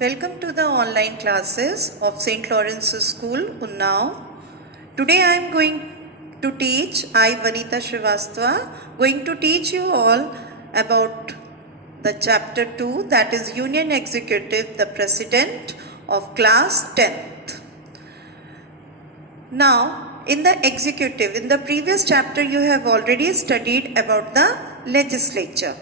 Welcome to the online classes of St. Lawrence's School, Unnao. Today I am Vanita Srivastava, going to teach you all about the chapter 2, that is Union Executive, the President of class 10th. Now, in the executive, in the previous chapter you have already studied about the legislature.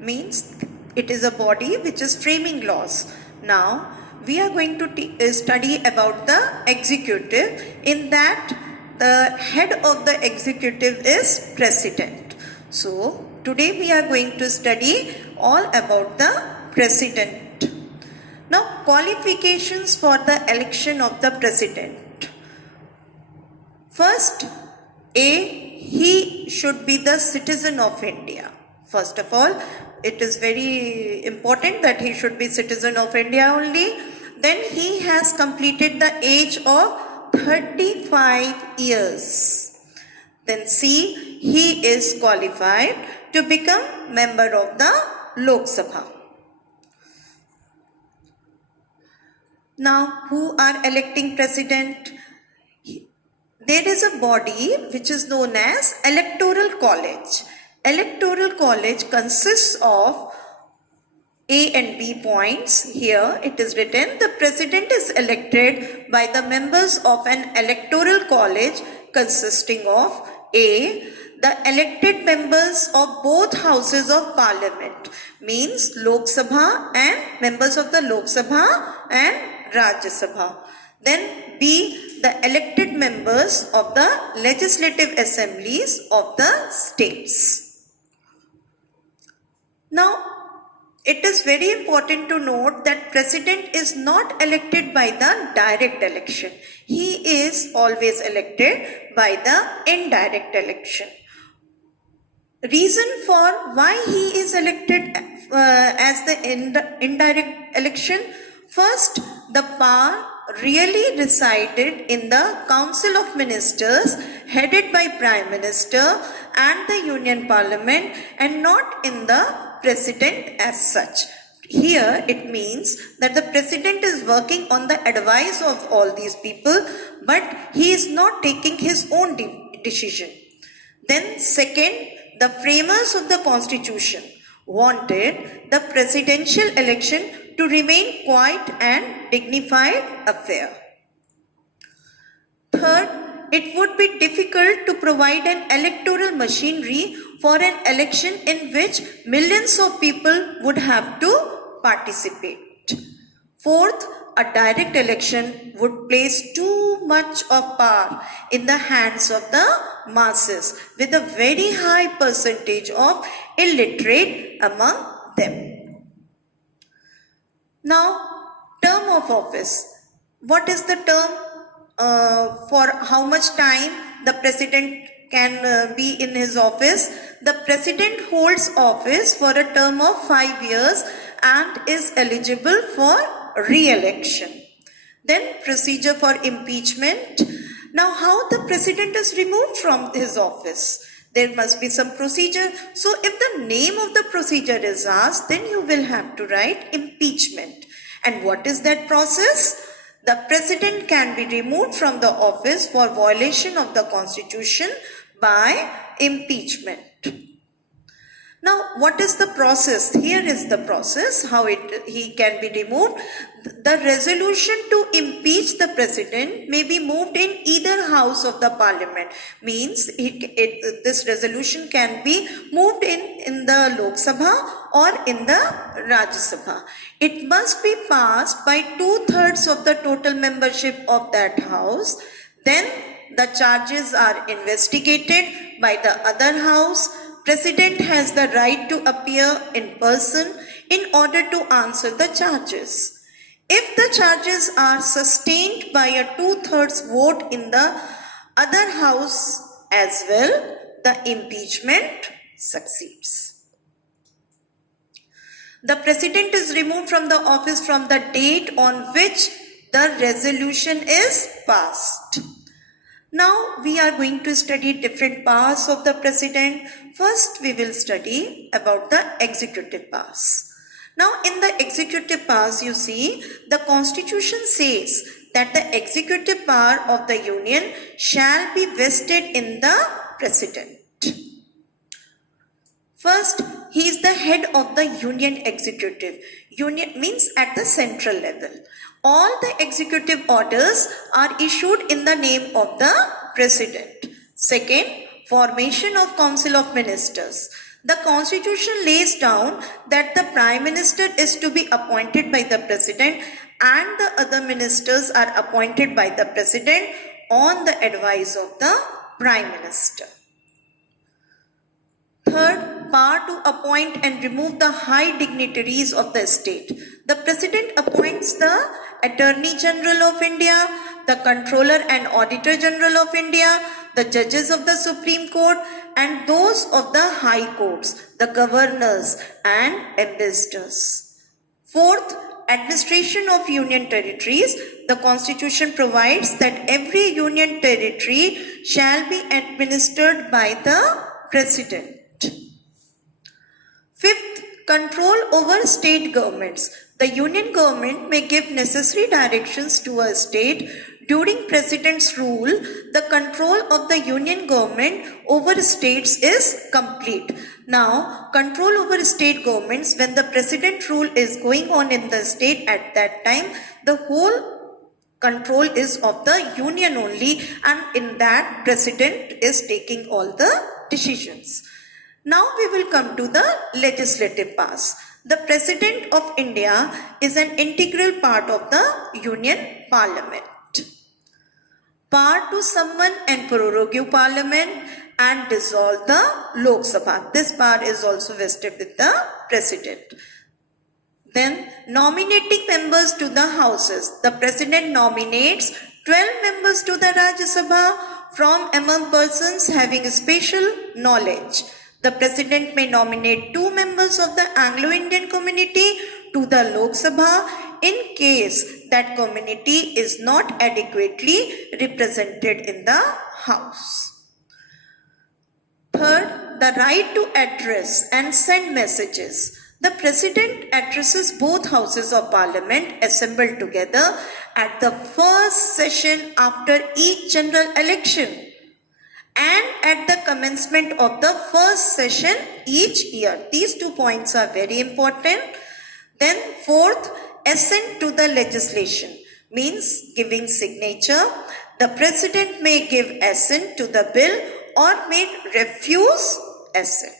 Means it is a body which is framing laws. Now, we are going to study about the executive. In that, the head of the executive is president. So, today we are going to study all about the president. Now, qualifications for the election of the president. First, he should be the citizen of India. First of all, it is very important that he should be citizen of India only. Then he has completed the age of 35 years. Then C, he is qualified to become member of the Lok Sabha. Now, who are electing president? There is a body which is known as Electoral College. Electoral College consists of A and B points. Here it is written, the president is elected by the members of an electoral college consisting of A, the elected members of both houses of parliament, means Lok Sabha and members of the Lok Sabha and Rajya Sabha. Then B, the elected members of the legislative assemblies of the states. Now, it is very important to note that president is not elected by the direct election. He is always elected by the indirect election. Reason for why he is elected as the indirect election. First, the power really resided in the Council of Ministers headed by Prime Minister and the Union Parliament and not in the President as such. Here it means that the President is working on the advice of all these people, but he is not taking his own decision. Then second, the framers of the Constitution wanted the presidential election to remain quiet and dignified affair. Third, it would be difficult to provide an electoral machinery for an election in which millions of people would have to participate. Fourth, a direct election would place too much of power in the hands of the masses with a very high percentage of illiterate among them. Now, term of office. What is the term? For how much time the president can be in his office? The president holds office for a term of 5 years and is eligible for re-election. Then procedure for impeachment. Now, how the president is removed from his office? There must be some procedure. So, if the name of the procedure is asked, then you will have to write impeachment. And what is that process? The president can be removed from the office for violation of the Constitution by impeachment. Now, what is the process? Here is the process, how he can be removed. The resolution to impeach the president may be moved in either house of the parliament. Means this resolution can be moved in the Lok Sabha or in the Rajya Sabha. It must be passed by 2/3 of the total membership of that house. Then the charges are investigated by the other house. President has the right to appear in person in order to answer the charges. If the charges are sustained by a 2/3 vote in the other house as well, the impeachment succeeds. The president is removed from the office from the date on which the resolution is passed. Now we are going to study different powers of the president. First we will study about the executive powers. Now in the executive powers, you see, the constitution says that the executive power of the union shall be vested in the president. First, he is the head of the union executive. Union means at the central level. All the executive orders are issued in the name of the president. Second, formation of council of ministers. The constitution lays down that the prime minister is to be appointed by the president and the other ministers are appointed by the president on the advice of the prime minister. Third, power to appoint and remove the high dignitaries of the state. The president appoints the Attorney General of India, the Controller and Auditor General of India, the judges of the Supreme Court, and those of the high courts, the governors and ambassadors. Fourth, administration of union territories. The constitution provides that every union territory shall be administered by the president. Fifth, control over state governments. The union government may give necessary directions to a state. During president's rule, the control of the union government over states is complete. Now, control over state governments, when the president rule is going on in the state at that time, the whole control is of the union only, and in that president is taking all the decisions. Now we will come to the legislative powers. The President of India is an integral part of the Union Parliament. Power to summon and prorogue Parliament and dissolve the Lok Sabha. This power is also vested with the President. Then nominating members to the houses. The President nominates 12 members to the Rajya Sabha from among persons having special knowledge. The President may nominate 2 members of the Anglo-Indian community to the Lok Sabha in case that community is not adequately represented in the House. Third, the right to address and send messages. The President addresses both houses of Parliament assembled together at the first session after each general election and at the commencement of the first session each year. These 2 points are very important. Then fourth, assent to the legislation means giving signature. The President may give assent to the bill or may refuse assent.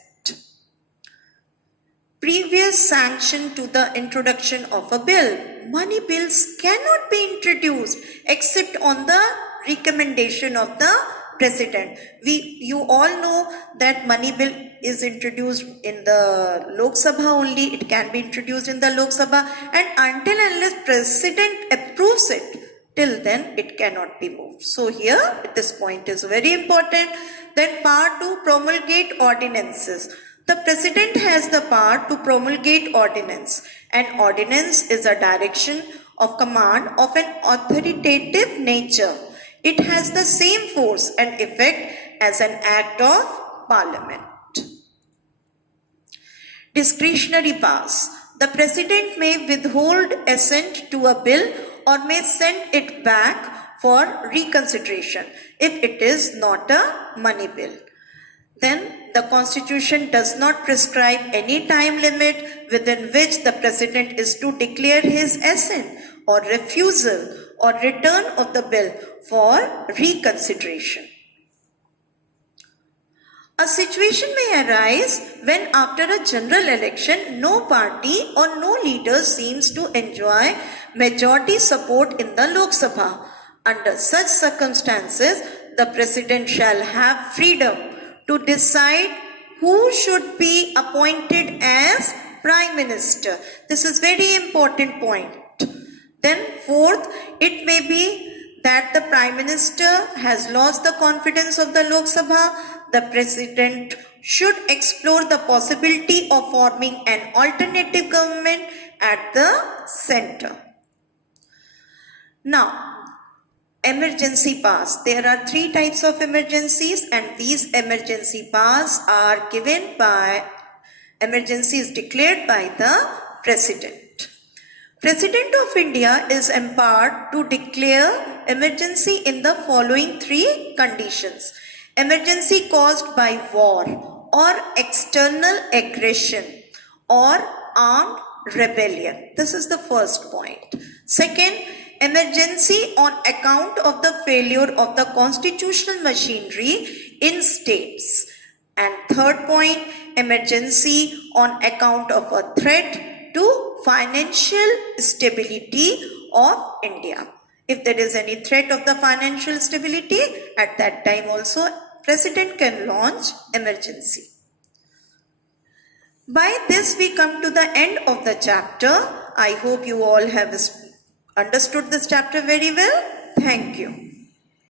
Previous sanction to the introduction of a bill. Money bills cannot be introduced except on the recommendation of the President. You all know that money bill is introduced in the Lok Sabha only. It can be introduced in the Lok Sabha, and until unless President approves it, till then it cannot be moved. So here this point is very important. Then power to promulgate ordinances. The President has the power to promulgate ordinance. An ordinance is a direction of command of an authoritative nature. It has the same force and effect as an act of Parliament. Discretionary powers. The President may withhold assent to a bill or may send it back for reconsideration if it is not a money bill. Then the Constitution does not prescribe any time limit within which the President is to declare his assent or refusal or return of the bill for reconsideration. A situation may arise when after a general election no party or no leader seems to enjoy majority support in the Lok Sabha. Under such circumstances, the President shall have freedom to decide who should be appointed as Prime Minister. This is very important point. Then fourth, it may be that the Prime Minister has lost the confidence of the Lok Sabha. The President should explore the possibility of forming an alternative government at the center. Now, emergency powers. There are 3 types of emergencies, and these emergency powers are given by, emergency is declared by the President. President of India is empowered to declare emergency in the following three conditions. Emergency caused by war or external aggression or armed rebellion. This is the first point. Second, emergency on account of the failure of the constitutional machinery in states. And third point, emergency on account of a threat to financial stability of India. If there is any threat of the financial stability, at that time also President can launch emergency. By this we come to the end of the chapter. I hope you all have understood this chapter very well. Thank you.